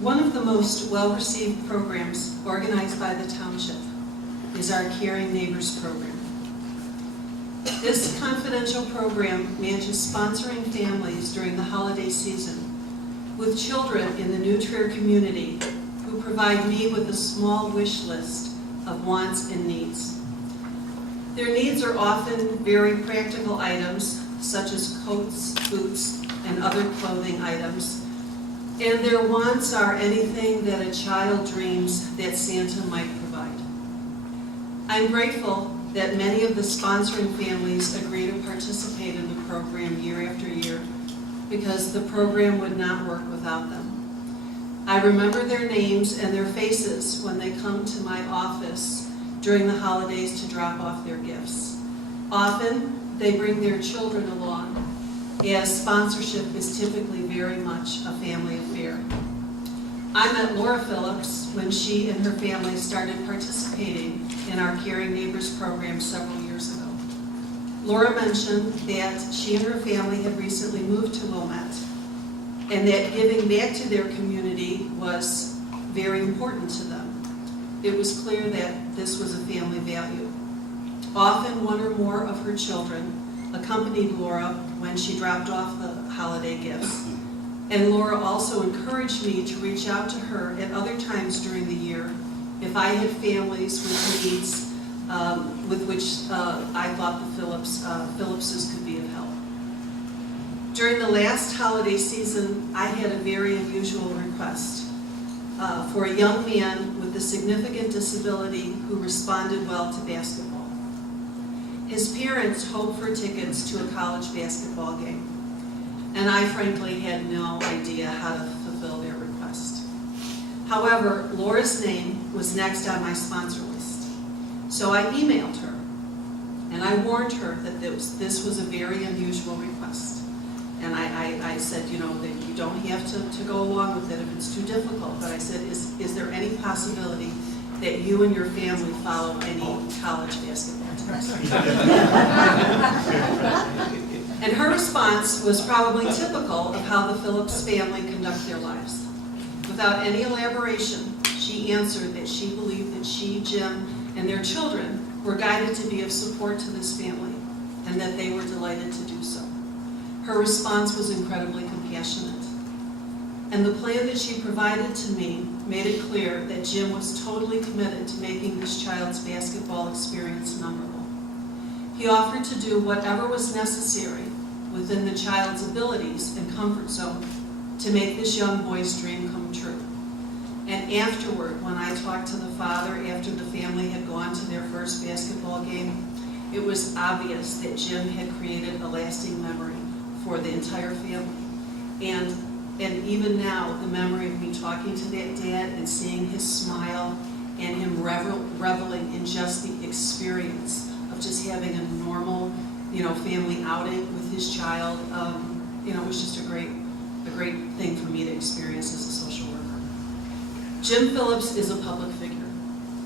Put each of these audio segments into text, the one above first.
One of the most well-received programs organized by the township is our Caring Neighbors program. This confidential program manages sponsoring families during the holiday season with children in the New Trier community who provide me with a small wish list of wants and needs. Their needs are often very practical items such as coats, boots, and other clothing items, and their wants are anything that a child dreams that Santa might provide. I'm grateful that many of the sponsoring families agree to participate in the program year after year because the program would not work without them. I remember their names and their faces when they come to my office during the holidays to drop off their gifts. Often, they bring their children along, as sponsorship is typically very much a family affair. I met Laura Phillips when she and her family started participating in our Caring Neighbors program several years ago. Laura mentioned that she and her family had recently moved to Wilmette, and that giving back to their community was very important to them. It was clear that this was a family value. Often one or more of her children accompanied Laura when she dropped off the holiday gifts. And Laura also encouraged me to reach out to her at other times during the year if I had families with needs with which I thought the Phillipses could be of help. During the last holiday season, I had a very unusual request for a young man with a significant disability who responded well to basketball. His parents hoped for tickets to a college basketball game, and I frankly had no idea how to fulfill their request. However, Laura's name was next on my sponsor list, so I emailed her, and I warned her that this was a very unusual request. And I said, you know, that you don't have to go along with it if it's too difficult, but I said, is there any possibility that you and your family follow any college basketball teams? And her response was probably typical of how the Phillips family conduct their lives. Without any elaboration, she answered that she believed that she, Jim, and their children were guided to be of support to this family, and that they were delighted to do so. Her response was incredibly compassionate. And the plan that she provided to me made it clear that Jim was totally committed to making this child's basketball experience memorable. He offered to do whatever was necessary within the child's abilities and comfort zone to make this young boy's dream come true. And afterward, when I talked to the father after the family had gone to their first basketball game, it was obvious that Jim had created a lasting memory for the entire family. And even now, the memory of me talking to that dad and seeing his smile and him reveling in just the experience of just having a normal, family outing with his child, it was just a great thing for me to experience as a social worker. Jim Phillips is a public figure.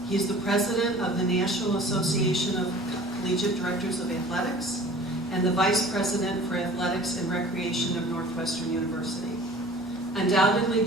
He's the president of the National Association of Collegiate Directors of Athletics and the vice president for athletics and recreation of Northwestern University. Undoubtedly,